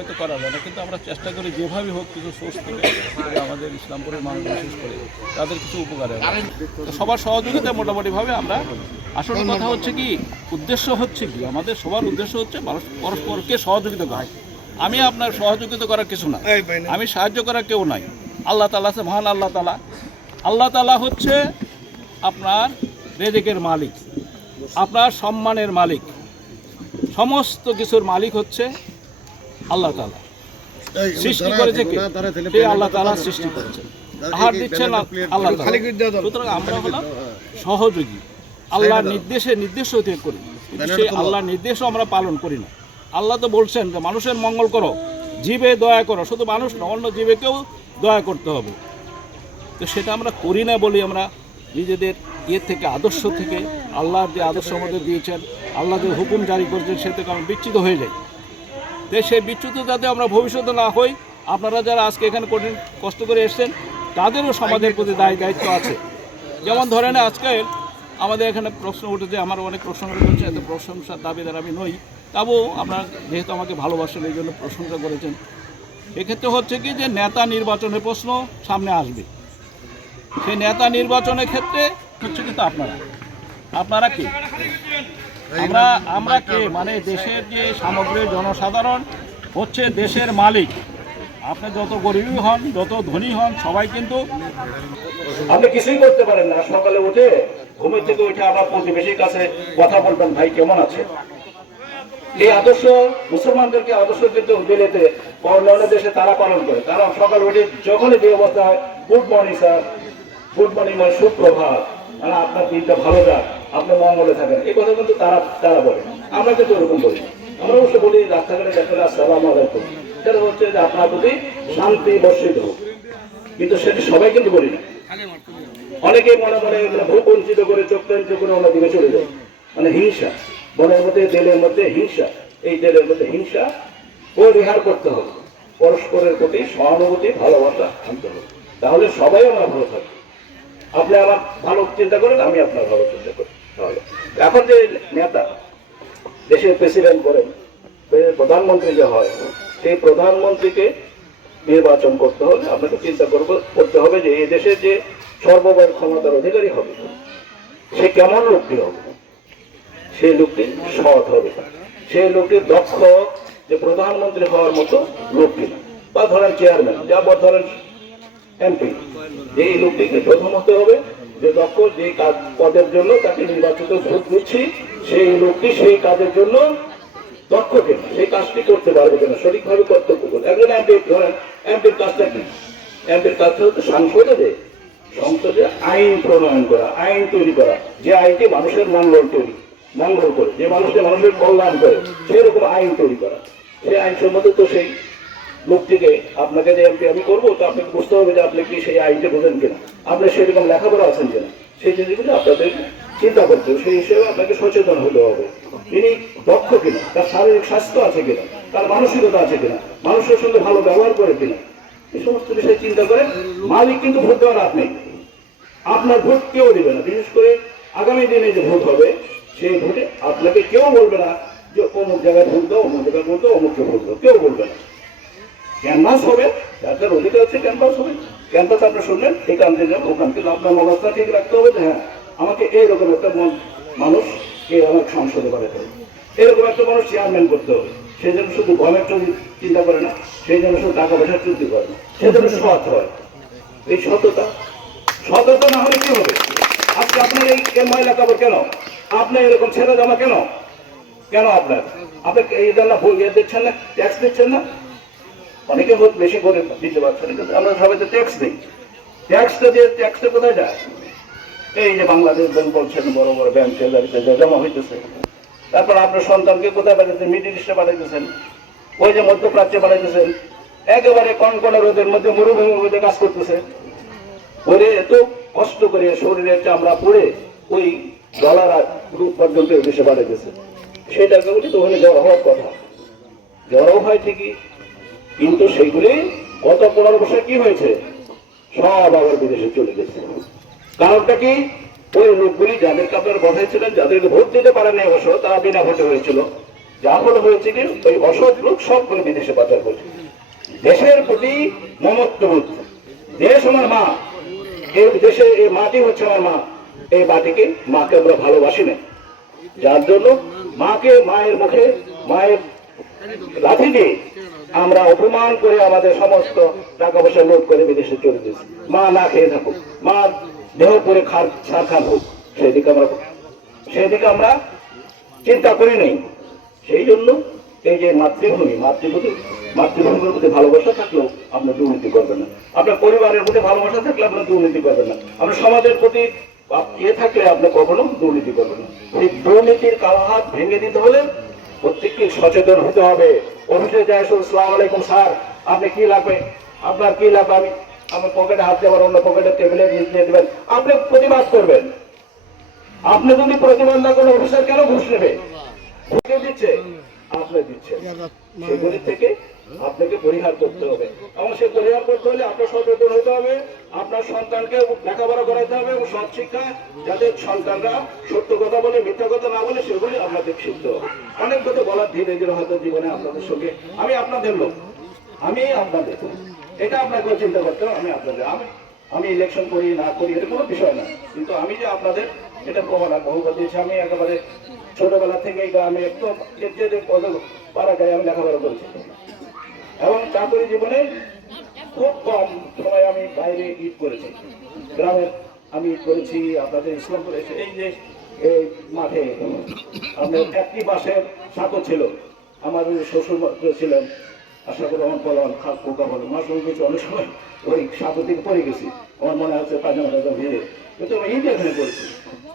হয়তো করা যায় না কিন্তু আমরা চেষ্টা করি যেভাবে হোক কিছু সোর্স থেকে আমাদের ইসলামপুরের মানুষ বিশেষ করে তাদের কিছু উপকারে হয়। সবার সহযোগিতা মোটামুটিভাবে আমরা আসল কথা হচ্ছে কি উদ্দেশ্য হচ্ছে কি আমাদের সবার উদ্দেশ্য হচ্ছে মানুষ পরস্পরকে সহযোগিতা করা। আমি আপনার সহযোগিতা করার কিছু না আমি সাহায্য করার কেউ নাই। আল্লাহ তালা আছে মহান আল্লাহ তালা আল্লাহ তালা হচ্ছে আপনার রেজেকের মালিক আপনার সম্মানের মালিক। সমস্ত কিছুর মালিক হচ্ছে আল্লাহ তালা সৃষ্টি করেছে কে? সেই আল্লাহ তালা সৃষ্টি করেছে। আহার দিচ্ছেন আল্লাহ সুতরাং আমরা হলাম সহযোগী। আল্লাহর নির্দেশে নির্দেশ হতে করি। কিন্তু সেই আল্লাহর নির্দেশও আমরা পালন করি না। আল্লাহ তো বলছেন যে মানুষের মঙ্গল করো জীবে দয়া করো। শুধু মানুষ না অন্য জীবেকেও দয়া করতে হবে। তো সেটা আমরা করি না বলি আমরা নিজেদের ইয়ে থেকে আদর্শ থেকে আল্লাহর যে আদর্শ আমাদের দিয়েছেন আল্লাহ যে হুকুম জারি করেছেন সে থেকে আমরা বিচ্যুত হয়ে যাই। তো সেই বিচ্যুত যাতে আমরা ভবিষ্যতে না হই, আপনারা যারা আজকে এখানে কঠিন কষ্ট করে এসেছেন, তাদেরও সমাজের প্রতি দায়, দায়িত্ব আছে। যেমন ধরেন আজকে আমাদের এখানে প্রশ্ন উঠেছে, আমার অনেক প্রশ্ন উঠেছে এত প্রশংসার দাবিদার আমি নই। তবুও আপনারা যেহেতু আমাকে ভালোবাসেন, এই জন্য প্রশংসা করেছেন। এক্ষেত্রে হচ্ছে কি যে, নেতা নির্বাচনের প্রশ্ন সামনে আসবে। সেই নেতা নির্বাচনের ক্ষেত্রে হচ্ছে কিন্তু আপনারা। আপনারা কি? আমরা আমরা কে? মানে দেশের যে সামগ্রী জনসাধারণ হচ্ছে দেশের মালিক। আপনি যত গরিবই হন, যত ধনী হন, সবাই কিন্তু আপনি কিছুই করতে পারেন না। সকালে উঠে ঘুমের থেকে উঠে আমার প্রতিবেশীর কাছে কথা বলবেন, ভাই, কেমন আছে এই আদর্শ, মুসলমানদেরকে আদর্শ কিন্তু বিলেতে অন্যান্য দেশে তারা পালন করে। তারা সকাল উঠে যখনই যে অবস্থা হয়, good morning, sir. Good morning মানে সুপ্রভাত। মানে আপনার দিনটা ভালো যাক, আপনি মঙ্গলে থাকেন। এই কথা কিন্তু তারা তারা বলে। আমরা কিন্তু ওরকম বলি আমরা অবশ্য বলি, রাস্তাঘাটে দেখলে আসসালাম আলাইকুম। সেটা হচ্ছে যে আপনার প্রতি শান্তি বর্ষিত হোক। কিন্তু সেটি সবাই কিন্তু বলি না। অনেকেই মনে মনে এগুলো ভূ বঞ্চিত করে বঞ্চিত করে অন্যদিকে চলে যায়। মানে হিংসা। মনের মধ্যে, দেলের মধ্যে হিংসা। এই দেলের মধ্যে হিংসা। পরিহার করতে হবে। পরস্পরের প্রতি সহানুভূতি, ভালোবাসা আনতে হবে। তাহলে সবাই আমরা ভালো থাকবে। আপনি আমার ভালো চিন্তা করেন, আমি আপনার ভালো চিন্তা করি। এখন যে নেতা, দেশের প্রেসিডেন্ট করেন প্রধানমন্ত্রী যে হয়, সেই প্রধানমন্ত্রীকে নির্বাচন করতে হলে আপনাকে চিন্তা করব, করতে হবে যে এই দেশের যে সর্ববয় ক্ষমতার অধিকারী হবে, সে কেমন লোকটি হবে? সেই লোকটি সৎ হবে সেই লোকটি দক্ষ যে প্রধানমন্ত্রী হওয়ার মতো লোকটি না বা ধরেন চেয়ারম্যান যা বা ধরেন এমপি যে এই লোকটিকে প্রথম হতে হবে, যে দক্ষ যে কাজ পদের জন্য তাকে নির্বাচিত ভোট দিচ্ছি, সেই লোকটি সেই কাজের জন্য দক্ষ কিনা, সেই কাজটি করতে পারবে কিনা, সঠিকভাবে কর্তব্য করবে একজন এমপি ধরেন এমপির কাজটা কি? এমপির কাজটা হচ্ছে সংসদে যে, সংসদে আইন প্রণয়ন করা, আইন তৈরি করা, যে আইনটি মানুষের মঙ্গল তৈরি, মঙ্গল করে, যে মানুষের মানুষের কল্যাণ করে সেরকম আইন তৈরি করা। সেই আইন সম্মত তো সেই লোকটিকে, আপনাকে যে এমপি আমি করব, তো আপনাকে বুঝতে হবে যে আপনি কি সেই আইনটা বোঝেন কিনা। আপনি সেরকম লেখাপড়া আছেন কিনা? সেই জিনিসগুলো আপনাদের চিন্তা করতে হবে। সেই হিসেবে আপনাকে সচেতন হতে হবে। তিনি দক্ষ কিনা? তার শারীরিক স্বাস্থ্য আছে কিনা? তার মানসিকতা আছে কিনা? মানুষের সঙ্গে ভালো ব্যবহার করে কিনা? এই সমস্ত বিষয়ে চিন্তা করে মালিক কিন্তু ভোট দেওয়ার আপনি আপনার ভোট কেউ দেবে না। বিশেষ করে আগামী দিনে যে ভোট হবে, সেই ভোটে আপনাকে কেউ বলবে না যে অমুক জায়গায় ভোট দাও, অমুক জায়গায় ভোট দাও, অমুককে ভোট দাও। কেউ বলবে না। ক্যানভাস হবে, যাদের অধিকার আছে ক্যানভাস হবে। ক্যানভাস আপনি শুনলেন এখান থেকে ওখান থেকে আপনার অবস্থা ঠিক রাখতে হবে যে হ্যাঁ আমাকে এইরকম একটা মন- মানুষ কে আমার সংসদে বাড়াতে হবে। এরকম একটা মানুষ চেয়ারম্যান করতে হবে। সেই জন্য শুধু চুরি চিন্তা করে না সেই জন্য শুধু টাকা পয়সা চুরি করে না, সে যেন সৎ হয়। এই সততা সততা না হলে কি হবে? আজকে আপনার এই এই ময়লা কাপড় কেন? আপনার এরকম ছেলে জামা কেন? কেন আপনার? আপনি এই জন্য ভুল ইয়ে দিচ্ছেন না ট্যাক্স দিচ্ছেন না? অনেকে বেশি করে দিতে পারছে আমরা সবাই তো ট্যাক্স দিই ট্যাক্সটা যে ট্যাক্সটা কোথায় যায়? এই যে বাংলাদেশ ব্যাংক বলছেন, বড় বড় ব্যাংক ট্রেজারিতে জমা হইতেছে। তারপর আপনার সন্তানকে কোথায় পাঠাচ্ছেন মিডিল ইস্টে পাঠাইতেছেন। ওই যে মধ্যপ্রাচ্যে পাঠাইতেছেন। একেবারে কনকনে রোদের মধ্যে, মরুভূমির মধ্যে কাজ করতেছে। ওরে এত কষ্ট করে শরীরের চামড়া পড়ে ওই ডলার গ্রুপ পর্যন্ত দেশে পাঠাইতেছে। সেটাকে বলি তো ওখানে জ্বর হওয়ার কথা। জ্বরও হয় ঠিকই কিন্তু সেগুলি গত পনেরো বছর কি হয়েছে? সব আবার বিদেশে চলে গেছে। কারণটা কি? ওই লোকগুলি যাদেরকে আপনারা বসাইছিলেন যাদেরকে ভোট দিতে পারেনি অবশ্য, তারা বিনা ভোটে হয়েছিল। যার ফলে হয়েছে কি? ওই অসৎ লোক সবগুলো বিদেশে পাচার করছে। দেশের প্রতি মমত্ববোধ। দেশ আমার মা। এই দেশে এই মাটি হচ্ছে আমার মা। এই মাটিকে মাকে আমরা ভালোবাসি না। যার জন্য মাকে মায়ের মুখে, মায়ের লাঠি দিয়ে আমরা অপমান করে আমাদের সমস্ত টাকা পয়সা লোড করে বিদেশে চলে দিয়েছি মা না খেয়ে থাকুক, মা দেহ পরে খার সার হোক, সেদিকে আমরা সেদিকে আমরা চিন্তা করি নাই। সেই জন্য এই যে মাতৃভূমি মাতৃভূমি, মাতৃভূমির প্রতি ভালোবাসা থাকলেও আপনি দুর্নীতি করবেন না। আপনার পরিবারের প্রতি ভালোবাসা থাকলে আপনার দুর্নীতি করবেন না। আপনার সমাজের প্রতি ইয়ে থাকলে আপনি কখনো দুর্নীতি করবেন না। এই দুর্নীতির কালহাত ভেঙে দিতে হলে প্রত্যেককে সচেতন হতে হবে। অফিসে যায় সালাম আলাইকুম, স্যার। আপনি কি লাগবে? আপনার কি লাগবে? আমি আমার পকেটে হাত দেওয়ার অন্য পকেটে টেবিলে দিয়ে দেবেন আপনি প্রতিবাদ করবেন। আপনি যদি প্রতিবাদ না করেন অফিসার কেন ঘুষ নেবে? কে দিচ্ছে? আপনি দিচ্ছেন। সেগুলি থেকে আপনাকে পরিহার করতে হবে। এবং সে পরিহার করতে হলে আপনার সচেতন হতে হবে। আপনার সন্তানকে লেখাপড়া করাতে হবে এবং সৎ শিক্ষা, যাতে সন্তানরা সত্য কথা বলে, মিথ্যা কথা না বলে, সেগুলি আপনাদের শিখতে হবে অনেক কথা বলার ধীরে ধীরে হয়তো জীবনে আপনাদের সঙ্গে। আমি আপনাদের লোক। আমি আপনাদের এটা আপনাকেও চিন্তা করতে হবে আমি আপনাদের আমি আমি ইলেকশন করি, না করি, এটা কোনো বিষয় না। কিন্তু আমি যে আপনাদের এটা প্রমাণ বহুবার দিয়েছি। আমি একেবারে ছোটবেলা থেকে গ্রামে একদম পাড়া গায়ে আমি লেখাপড়া করেছি। এবং চাকরি জীবনে খুব কম সময় আমি বাইরে ঈদ করেছি। গ্রামে আমি ঈদ করেছি, আপনাদের ইসলাম করেছি এই যে, এই মাঠে। আপনার একটি বাসের সাঁকো ছিল। আমার শ্বশুর ছিলেন আশাকুর রহমান, পলান খাপ পোকা বলে মাস হয়ে গেছে অনেক সময় ওই সাঁকো থেকে পড়ে গেছি। আমার মনে হচ্ছে পায়জামা টাজা ভিড়ে কিন্তু আমি ঈদ এখানে করেছি।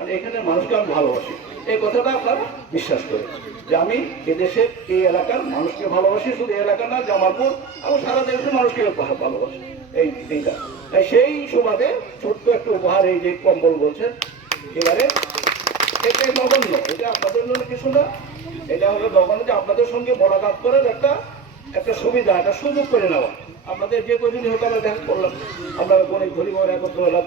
আর এখানে মানুষকে আমি ভালোবাসি। এই কথাটা আপনারা বিশ্বাস করেন যে আমি এদেশের এই এলাকার মানুষকে ভালোবাসি, শুধু এলাকা না, জামালপুর এবং সারা দেশের মানুষকে ভালোবাসি। এই এইটা তাই সেই সুবাদে ছোট্ট একটা উপহার, এই যে কম্বল বলছেন, এবারে এটা নগণ্য, এটা আপনাদের জন্য কিছু না। এটা হলো নগণ্য যে আপনাদের সঙ্গে মোলাকাত করার একটা একটা সুবিধা, একটা সুযোগ করে নেওয়া। আপনাদের যে কদিন হোক আমরা দেখা করলাম আমরা অনেক ধরি মনে একত্র হলাম